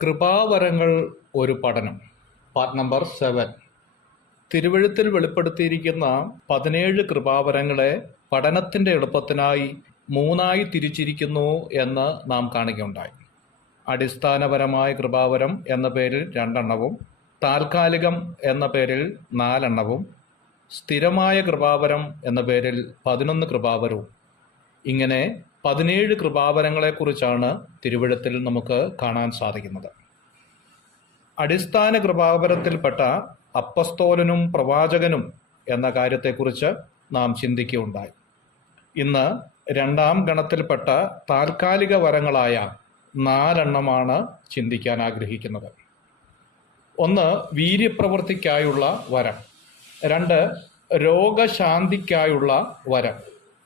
കൃപാവരങ്ങൾ ഒരു പഠനം. Part number 7. തിരുവെഴുത്തിൽ വെളിപ്പെടുത്തിയിരിക്കുന്ന 17 കൃപാവരങ്ങളെ പഠനത്തിൻ്റെ എളുപ്പത്തിനായി 3ആയി തിരിച്ചിരിക്കുന്നു എന്ന് നാം കാണുകയുണ്ടായി. അടിസ്ഥാനപരമായ കൃപാവരം എന്ന പേരിൽ 2 എണ്ണവും, താൽക്കാലികം എന്ന പേരിൽ 4 എണ്ണവും, സ്ഥിരമായ കൃപാവരം എന്ന പേരിൽ 11 കൃപാവരവും. ഇങ്ങനെ 17 കൃപാവരങ്ങളെക്കുറിച്ചാണ് തിരുവെഴുത്തിൽ നമുക്ക് കാണാൻ സാധിക്കുന്നത്. അടിസ്ഥാന കൃപാവരത്തിൽപ്പെട്ട അപ്പസ്തോലനും പ്രവാചകനും എന്ന കാര്യത്തെക്കുറിച്ച് നാം ചിന്തിക്കുകയുണ്ടായി. ഇന്ന് 2ാം ഗണത്തിൽപ്പെട്ട താൽക്കാലിക വരങ്ങളായ 4 എണ്ണമാണ് ചിന്തിക്കാൻ ആഗ്രഹിക്കുന്നത്. 1. വീര്യപ്രവൃത്തിക്കായുള്ള വരം. 2. രോഗശാന്തിക്കായുള്ള വരം.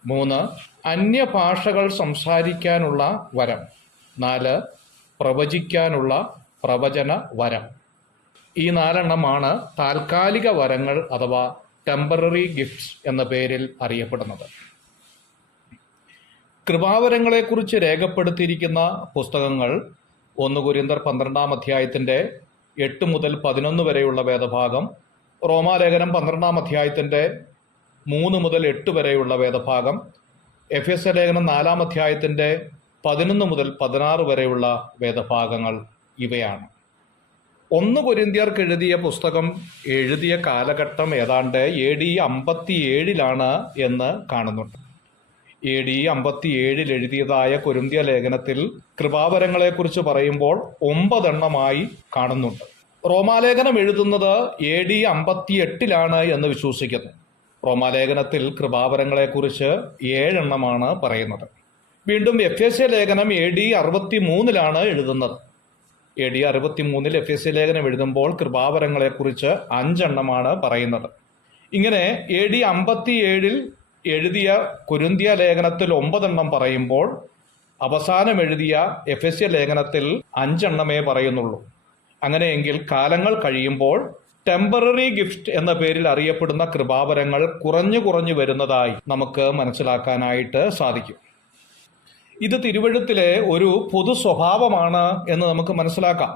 3. അന്യഭാഷകൾ സംസാരിക്കാനുള്ള വരം. 4. പ്രവചിക്കാനുള്ള പ്രവചന വരം. ഈ 4 എണ്ണമാണ് താൽക്കാലിക വരങ്ങൾ അഥവാ ടെമ്പററി ഗിഫ്റ്റ്സ് എന്ന പേരിൽ അറിയപ്പെടുന്നത്. കൃപാവരങ്ങളെക്കുറിച്ച് രേഖപ്പെടുത്തിയിരിക്കുന്ന പുസ്തകങ്ങൾ 1 കൊരിന്ത്യർ 12-ാം അധ്യായത്തിൻ്റെ 8 മുതൽ 11 വരെയുള്ള വേദഭാഗം, റോമാലേഖനം 12-ാം അധ്യായത്തിൻ്റെ 3 മുതൽ 8 വരെയുള്ള വേദഭാഗം, എഫെസ്യ ലേഖനം 4-ാം അധ്യായത്തിൻ്റെ 11 മുതൽ 16 വരെയുള്ള വേദഭാഗങ്ങൾ ഇവയാണ്. 1 കൊരിന്ത്യർക്ക് എഴുതിയ പുസ്തകം എഴുതിയ കാലഘട്ടം ഏതാണ്ട് AD 57 എന്ന് കാണുന്നുണ്ട്. AD 57 എഴുതിയതായ കൊരിന്ത്യ ലേഖനത്തിൽ കൃപാവരങ്ങളെക്കുറിച്ച് പറയുമ്പോൾ 9 എണ്ണമായി കാണുന്നുണ്ട്. റോമാലേഖനം എഴുതുന്നത് AD 58 എന്ന് വിശ്വസിക്കുന്നു. റോമാലേഖനത്തിൽ കൃപാവരങ്ങളെക്കുറിച്ച് 7 എണ്ണമാണ് പറയുന്നത്. വീണ്ടും എഫെസ്യ ലേഖനം AD 63 എഴുതുന്നത്. AD 63 എഫെസ്യ ലേഖനം എഴുതുമ്പോൾ കൃപാവരങ്ങളെക്കുറിച്ച് 5 എണ്ണമാണ് പറയുന്നത്. ഇങ്ങനെ AD 57 എഴുതിയ കൊരിന്ത്യ ലേഖനത്തിൽ 9 എണ്ണം പറയുമ്പോൾ അവസാനം എഴുതിയ എഫെസ്യ ലേഖനത്തിൽ 5 എണ്ണമേ പറയുന്നുള്ളൂ. അങ്ങനെയെങ്കിൽ കാലങ്ങൾ കഴിയുമ്പോൾ ടെമ്പററി ഗിഫ്റ്റ് എന്ന പേരിൽ അറിയപ്പെടുന്ന കൃപാവരങ്ങൾ കുറഞ്ഞു വരുന്നതായി നമുക്ക് മനസ്സിലാക്കാനായിട്ട് സാധിക്കും. ഇത് തിരുവെഴുത്തിലെ ഒരു പൊതു സ്വഭാവമാണ് എന്ന് നമുക്ക് മനസ്സിലാക്കാം.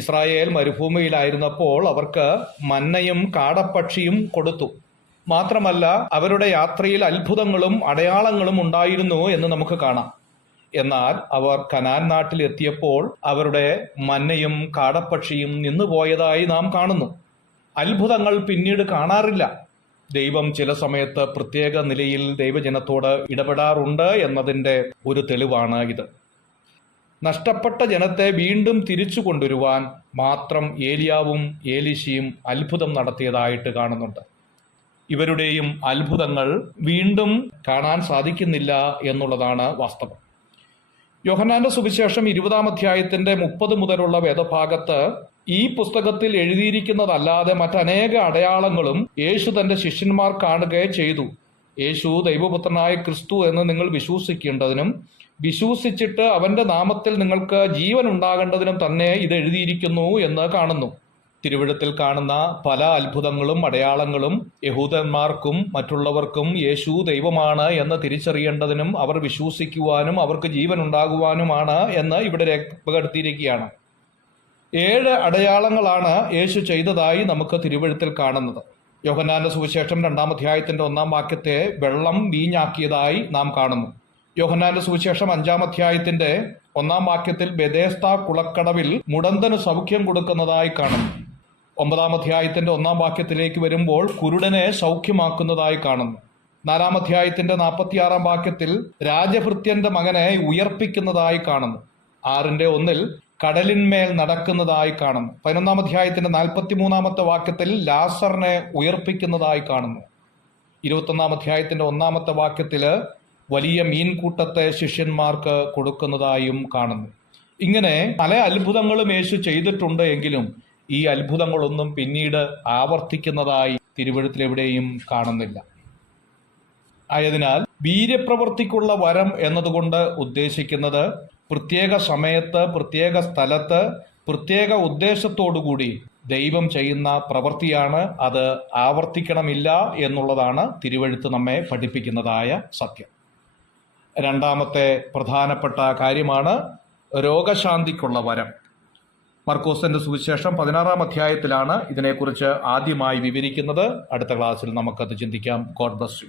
ഇസ്രായേൽ മരുഭൂമിയിലായിരുന്നപ്പോൾ അവർക്ക് മന്നയും കാടപ്പക്ഷിയും കൊടുത്തു. മാത്രമല്ല അവരുടെ യാത്രയിൽ അത്ഭുതങ്ങളും അടയാളങ്ങളും ഉണ്ടായിരുന്നു എന്ന് നമുക്ക് കാണാം. എന്നാൽ അവർ കനാൻ നാട്ടിൽ എത്തിയപ്പോൾ അവരുടെ മന്നയും കാടപ്പക്ഷിയും നിന്നുപോയതായി നാം കാണുന്നു. അത്ഭുതങ്ങൾ പിന്നീട് കാണാറില്ല. ദൈവം ചില സമയത്ത് പ്രത്യേക നിലയിൽ ദൈവജനത്തോട് ഇടപെടാറുണ്ട് എന്നതിൻ്റെ ഒരു തെളിവാണ് ഇത്. നഷ്ടപ്പെട്ട ജനത്തെ വീണ്ടും തിരിച്ചു കൊണ്ടുവരുവാൻ മാത്രം ഏലിയാവും ഏലീശയും അത്ഭുതം നടത്തിയതായിട്ട് കാണുന്നുണ്ട്. ഇവരുടെയും അത്ഭുതങ്ങൾ വീണ്ടും കാണാൻ സാധിക്കുന്നില്ല എന്നുള്ളതാണ് വാസ്തവം. യോഹന്നാന്റെ സുവിശേഷം 20-ാം അധ്യായത്തിന്റെ 30 മുതലുള്ള വേദഭാഗത്ത് ഈ പുസ്തകത്തിൽ എഴുതിയിരിക്കുന്നതല്ലാതെ മറ്റനേക അടയാളങ്ങളും യേശു തന്റെ ശിഷ്യന്മാർ കാണുകയെ ചെയ്തു. യേശു ദൈവപുത്രനായ ക്രിസ്തു എന്ന് നിങ്ങൾ വിശ്വസിക്കേണ്ടതിനും വിശ്വസിച്ചിട്ട് അവന്റെ നാമത്തിൽ നിങ്ങൾക്ക് ജീവൻ ഉണ്ടാകേണ്ടതിനും തന്നെ ഇത് എഴുതിയിരിക്കുന്നു എന്ന് കാണുന്നു. തിരുവെഴുത്തിൽ കാണുന്ന പല അത്ഭുതങ്ങളും അടയാളങ്ങളും യഹൂദന്മാർക്കും മറ്റുള്ളവർക്കും യേശു ദൈവമാണ് എന്ന് തിരിച്ചറിയേണ്ടതിനും അവർ വിശ്വസിക്കുവാനും അവർക്ക് ജീവൻ ഉണ്ടാകുവാനുമാണ് എന്ന് ഇവിടെ രേഖപ്പെടുത്തിയിരിക്കുകയാണ്. 7 അടയാളങ്ങളാണ് യേശു ചെയ്തതായി നമുക്ക് തിരുവെഴുത്തിൽ കാണുന്നത്. യോഹന്നാന്റെ സുവിശേഷം 2-ാം അധ്യായത്തിന്റെ 1-ാം വാക്യത്തെ വെള്ളം വീഞ്ഞാക്കിയതായി നാം കാണുന്നു. യോഹന്നാന്റെ സുവിശേഷം 5-ാം അധ്യായത്തിന്റെ 1-ാം വാക്യത്തിൽ ബെഥേസ്ദാ കുളക്കടവിൽ മുടന്തന് സൗഖ്യം കൊടുക്കുന്നതായി കാണുന്നു. 9-ാം അധ്യായത്തിന്റെ 1-ാം വാക്യത്തിലേക്ക് വരുമ്പോൾ കുരുടനെ സൗഖ്യമാക്കുന്നതായി കാണുന്നു. 4-ാം അധ്യായത്തിന്റെ 46-ാം വാക്യത്തിൽ രാജഭൃത്യന്റെ മകനെ ഉയർപ്പിക്കുന്നതായി കാണുന്നു. 6-1 കടലിന്മേൽ നടക്കുന്നതായി കാണുന്നു. 11-ാം അധ്യായത്തിന്റെ 43-ാമത്തെ വാക്യത്തിൽ ലാസറിനെ ഉയർപ്പിക്കുന്നതായി കാണുന്നു. 21-ാം അധ്യായത്തിന്റെ 1-ാമത്തെ വാക്യത്തില് വലിയ മീൻകൂട്ടത്തെ ശിഷ്യന്മാർക്ക് കൊടുക്കുന്നതായും കാണുന്നു. ഇങ്ങനെ പല അത്ഭുതങ്ങളും യേശു ചെയ്തിട്ടുണ്ട് എങ്കിലും ഈ അത്ഭുതങ്ങളൊന്നും പിന്നീട് ആവർത്തിക്കുന്നതായി തിരുവെഴുത്തിലെവിടെയും കാണുന്നില്ല. ആയതിനാൽ വീര്യപ്രവൃത്തിക്കുള്ള വരം എന്നതുകൊണ്ട് ഉദ്ദേശിക്കുന്നത് പ്രത്യേക സമയത്ത് പ്രത്യേക സ്ഥലത്ത് പ്രത്യേക ഉദ്ദേശത്തോടുകൂടി ദൈവം ചെയ്യുന്ന പ്രവൃത്തിയാണ്. അത് ആവർത്തിക്കണമില്ല എന്നുള്ളതാണ് തിരുവെഴുത്ത് നമ്മെ പഠിപ്പിക്കുന്നതായ സത്യം. 2ാമത്തെ പ്രധാനപ്പെട്ട കാര്യമാണ് രോഗശാന്തിക്കുള്ള വരം. മർക്കോസിന്റെ സുവിശേഷം 16-ാം അധ്യായത്തിലാണ് ഇതിനെക്കുറിച്ച് ആദ്യമായി വിവരിക്കുന്നത്. അടുത്ത ക്ലാസ്സിൽ നമുക്കത് ചിന്തിക്കാം. God bless you.